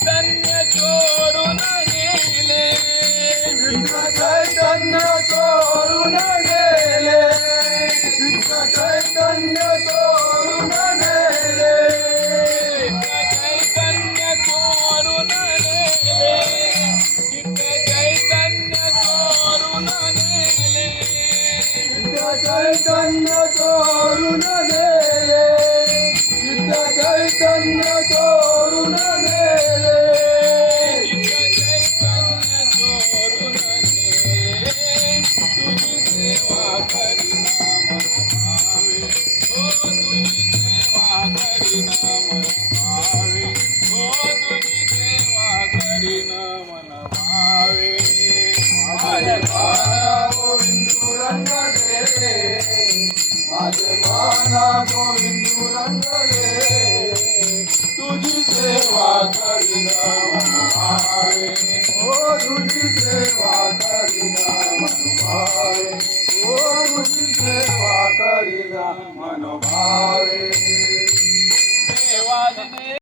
चैतन्य चोरून नेले, शुद्ध चैतन्य चोरून गेले, शुद्ध चैतन्य चोरून गेले, चैतन्य चोरून नेले, चित्त चैतन्य चोरून नेले, शुद्ध चैतन्य चोरून गेले, शुद्ध चैतन्य चोरून गेले, चैतन्य चोरून नेले, तुझी सेवा करीना मन भावे, ओ तुझी सेवा करीना मन भावे, ओ तुझी सेवा करीना मन भावे. माझे माना गोविंदू रंगले, माझे माना गोविंदू रंगले, तुझी सेवा करीना मन भावे, ओ तुझी सेवा करीना मन भावे, ओ तुझी सेवा